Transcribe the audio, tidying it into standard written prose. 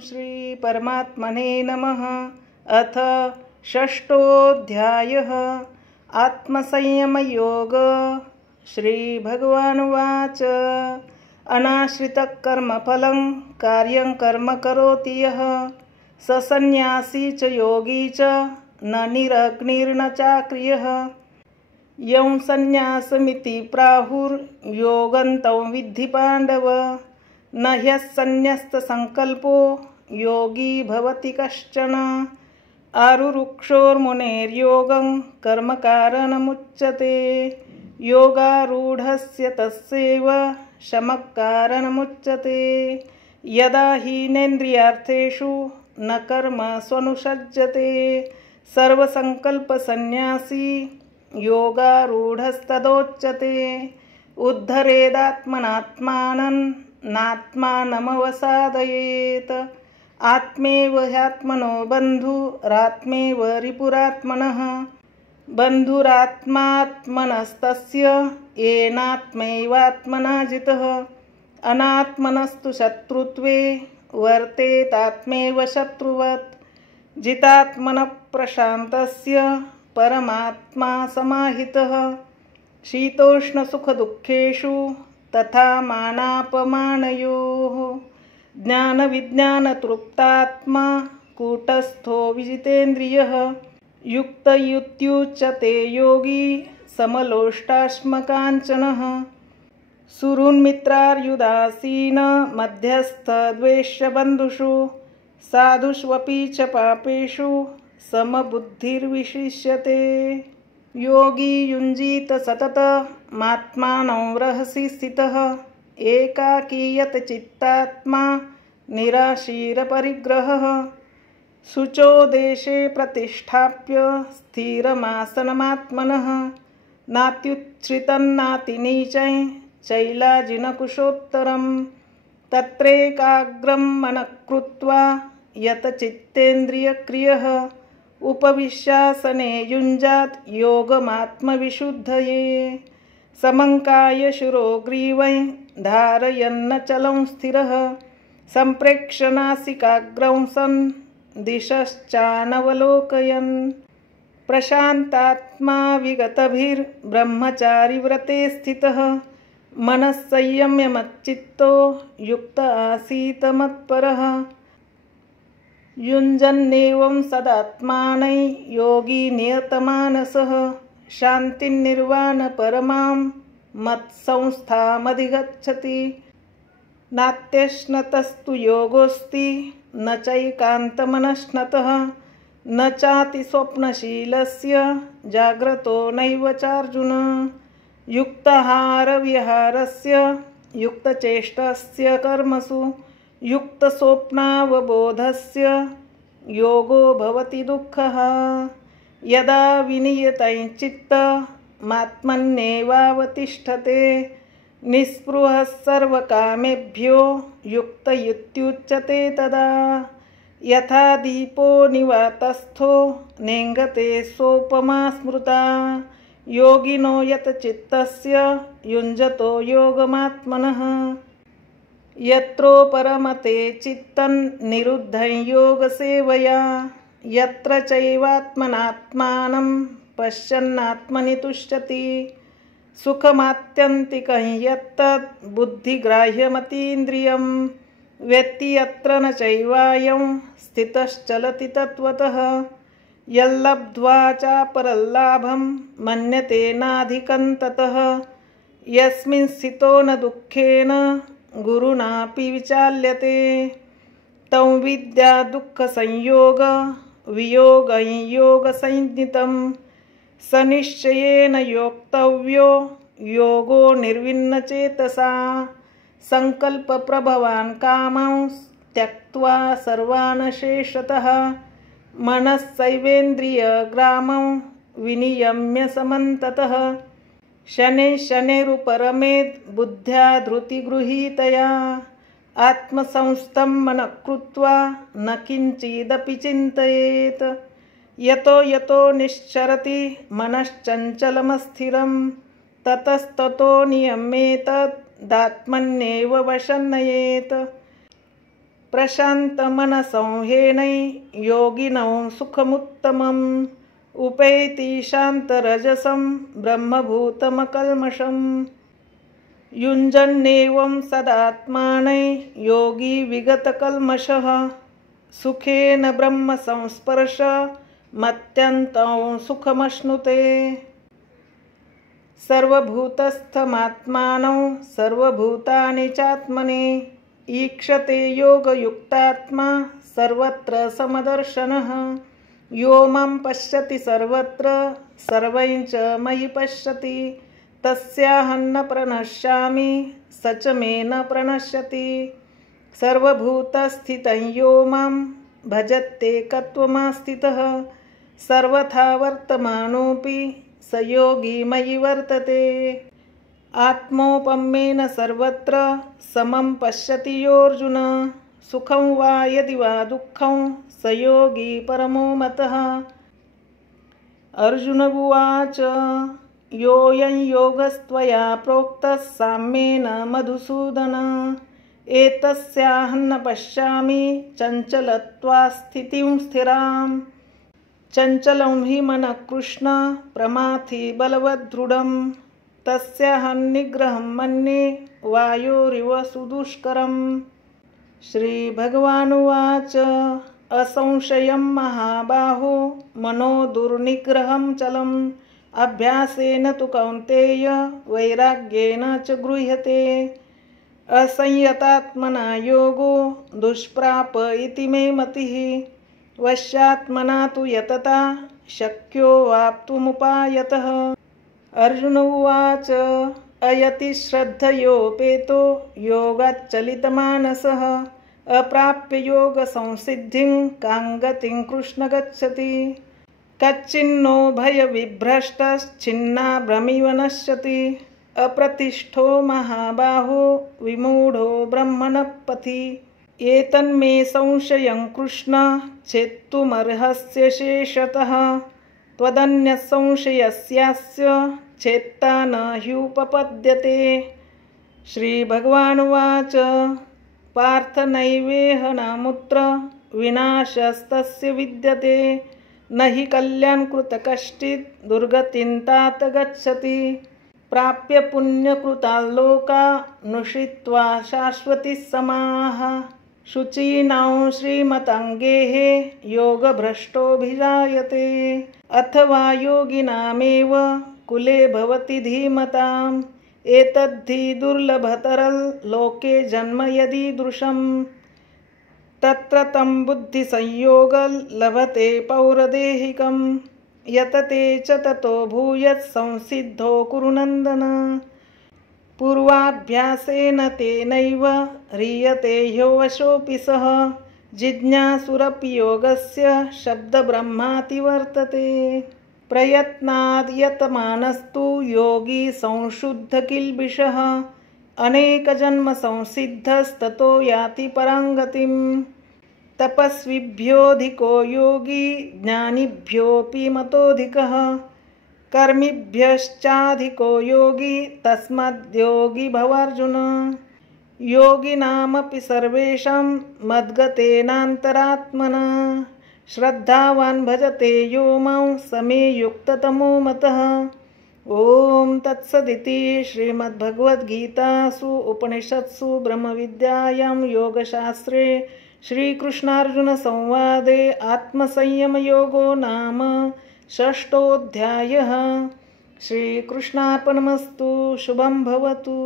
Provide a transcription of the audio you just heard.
श्री परमात्मने नमः। अथ षष्ठोऽध्यायः आत्मसंयमयोग। श्री भगवानुवाच अनाश्रितः कर्मफलं कार्यं कर्म करोति यः स सन्न्यासी च योगी च न निरग्निर्न चाक्रियः। यं सन्न्यासमिति प्राहुर्योगं तं विद्धि पाण्डव। न ह्यसन्न्यस्तसंकल्पो योगी भवति कश्चन। आरुरुक्षोर्मुनेर्योगं कर्मकारणमुच्यते। योगारूढस्य तस्यैव शमः कारणमुच्यते। यदा हीनेन्द्रियार्थेषु न कर्म स्वनुषज्यते सर्वसंकल्पसन्न्यासी योगारूढस्तदोच्यते। उद्धरेदात्मनात्मानं नात्मानमवसादयेत्। आत्मेव ह्यात्मनो बन्धुरात्मेव रिपुरात्मनः। बन्धुरात्मात्मनस्तस्य येनात्मैवात्मना जितः। अनात्मनस्तु शत्रुत्वे वर्तेतात्मेव शत्रुवत्। जितात्मनः प्रशान्तस्य परमात्मा समाहितः। शीतोष्णसुखदुःखेषु तथा मानापमानयोः। ज्ञानविज्ञानतृप्तात्मा कूटस्थो विजितेन्द्रियः। युक्त इत्युच्यते योगी समलोष्टाश्मकाञ्चनः। सुहृन्मित्रार्युदासीन मध्यस्थद्वेष्यबन्धुषु। साधुष्वपि च पापेषु समबुद्धिर्विशिष्यते। योगी युञ्जीत सततमात्मानं रहसि स्थितः। एकाकीयत चित्तात्मा निराशीरपरिग्रहः। शुचो देशे प्रतिष्ठाप्य स्थिरमासनमात्मनः। नात्युच्छ्रितन्नातिनीचं चैलाजिनकुशोत्तरं। तत्रैकाग्रं मनः कृत्वा यत चित्तेन्द्रियक्रियः। उपविश्यासने युञ्जात् योगमात्मविशुद्धये। समङ्काय शिरो ग्रीवं धारयन्नचलं स्थिरः। सम्प्रेक्ष्य नासिकाग्रं सन् दिशश्चानवलोकयन्। प्रशान्तात्मा विगतभिर्ब्रह्मचारिव्रते स्थितः। मनः संयम्य मच्चित्तो युक्त आसीत् मत्परः। युञ्जन्नेवं सदात्मानं योगी नियतमानसः। शान्तिर्निर्वाणपरमां मत्संस्थामधिगच्छति। नात्यश्नतस्तु योगोऽस्ति न चैकान्तमनश्नतः। न चातिस्वप्नशीलस्य जाग्रतो नैव चार्जुन। युक्ताहारविहारस्य युक्तचेष्टस्य कर्मसु युक्तस्वप्नावबोधस्य योगो भवति दुःखः। यदा विनियतञ्चित्तमात्मन्येवावतिष्ठते निःस्पृहः सर्वकामेभ्यो युक्त इत्युच्यते तदा। यथा दीपो निवातस्थो नेङ्गते सोपमा स्मृता। योगिनो यत चित्तस्य युञ्जतो योगमात्मनः। यत्रोपरमते चित्तं निरुद्धं योगसेवया। यत्र चैवात्मनात्मानं पश्यन्नात्मनि तुष्यति। सुखमात्यन्तिकं यत्तद् बुद्धिग्राह्यमतीन्द्रियं। वेत्ति यत्र न चैवायं स्थितश्चलति तत्त्वतः। यल्लब्ध्वा चापरल्लाभं मन्यते नाधिकं ततः। यस्मिन् स्थितो न दुःखेन गुरुणापि विचाल्यते। तं विद्या दुःखसंयोग वियोगं योगसंज्ञितं। स निश्चयेन योक्तव्यो योगो निर्विण्णचेतसा। संकल्पप्रभवान् कामं त्यक्त्वा सर्वान् शेषतः। मनस्सैवेन्द्रियग्रामं विनियम्य समन्ततः। शनैः शनैरुपरमेद् बुद्ध्या धृतिगृहीतया। आत्मसंस्थं मनः कृत्वा न किञ्चिदपि चिन्तयेत्। यतो यतो निश्चरति मनश्चञ्चलमस्थिरं। ततस्ततो नियम्येतद् दात्मन्येव वशं नयेत्। प्रशान्तमनसंहेनै योगिनौ सुखमुत्तमम् उपैति शान्तरजसं ब्रह्मभूतमकल्मषम् युञ्जन्नेवं सदात्मानै योगी विगतकल्मषः सुखेन ब्रह्मसंस्पर्श मत्यन्तं सुखमश्नुते सर्वभूतस्थमात्मानं सर्वभूतानि चात्मनि ईक्षते योगयुक्तात्मा सर्वत्र समदर्शनः यो मां पश्यति सर्वत्र सर्वं च मयि पश्यति तस्याहं न प्रणश्यामि स च मे न प्रणश्यति सर्वभूतस्थितं यो मां भजत्येकत्वमास्थितः सर्वथा वर्तमानोऽपि स योगी मयि वर्तते आत्मौपम्येन सर्वत्र समं पश्यति योऽर्जुन सुखं वा यदि वा दुःखं स योगी परमो मतः अर्जुन उवाच योऽयं योगस्त्वया प्रोक्तः साम्येन मधुसूदन एतस्याहं न पश्यामि चञ्चलत्वास्थितिं स्थिराम् चञ्चलं हि मनः कृष्ण प्रमाथि बलवद्दृढं तस्याहं निग्रहं मन्ये वायोरिव सुदुष्करम् श्रीभगवानुवाच असंशयं महाबाहो मनो दुर्निग्रहं चलम् अभ्यासेन तु कौन्तेय वैराग्येन च गृह्यते असंयतात्मना योगो दुष्प्राप इति मे मतिः वश्यात्मना तु यतता शक्यो वाप्तुमुपायतः अर्जुन उवाच अयति श्रद्धयोपेतो योगाच्चलितमानसः अप्राप्य योगसंसिद्धिं कां गतिं कृष्ण गच्छति कच्चिन्नो भयविभ्रष्टश्छिन्नाभ्रमिव नश्यति अप्रतिष्ठो महाबाहो विमूढो ब्रह्मणः पथि एतन्मे संशयं कृष्ण छेत्तुमर्हस्य शेषतः त्वदन्यसंशयस्यास्य छेत्ता न ह्युपपद्यते श्रीभगवानुवाच पार्थ नैवेह नामुत्र विनाशस्तस्य विद्यते न हि कल्याणकृतकश्चित् दुर्गतिं तात गच्छति प्राप्य पुण्यकृताल्लोका नुषित्वा शाश्वती समाः शुचीनां श्रीमताङ्गेः योगभ्रष्टोऽभिजायते अथवा योगिनामेव कुले भवति धीमताम् एतद्धि दुर्लभतरल्लोके जन्म यदीदृशम् तत्र तं बुद्धिसंयोगं लभते पौरदेहिकम् यतते च ततो भूयः संसिद्धो कुरु नन्दन पूर्वाभ्यासेन तेनैव ह्रियते ह्यवशोऽपि सः जिज्ञासुरपि योगस्य शब्दब्रह्माति वर्तते प्रयत्नाद् यतमानस्तु योगी संशुद्ध किल्बिषः अनेकजन्म संसिद्धस्ततो याति पराङ्गतिम् तपस्विभ्योऽधिको योगी ज्ञानिभ्योऽपि मतोऽधिकः कर्मिभ्यश्चाधिको योगी तस्माद्योगी भवार्जुन योगिनामपि सर्वेषां मद्गतेनान्तरात्मना श्रद्धावान् भजते यो मां समे युक्ततमो मतः ॐ तत्सदिति श्रीमद्भगवद्गीतासु उपनिषत्सु ब्रह्मविद्यायां योगशास्त्रे श्रीकृष्णार्जुनसंवादे आत्मसंयमयोगो नाम षष्ठोऽध्यायः। श्रीकृष्णार्पणमस्तु। शुभं भवतु।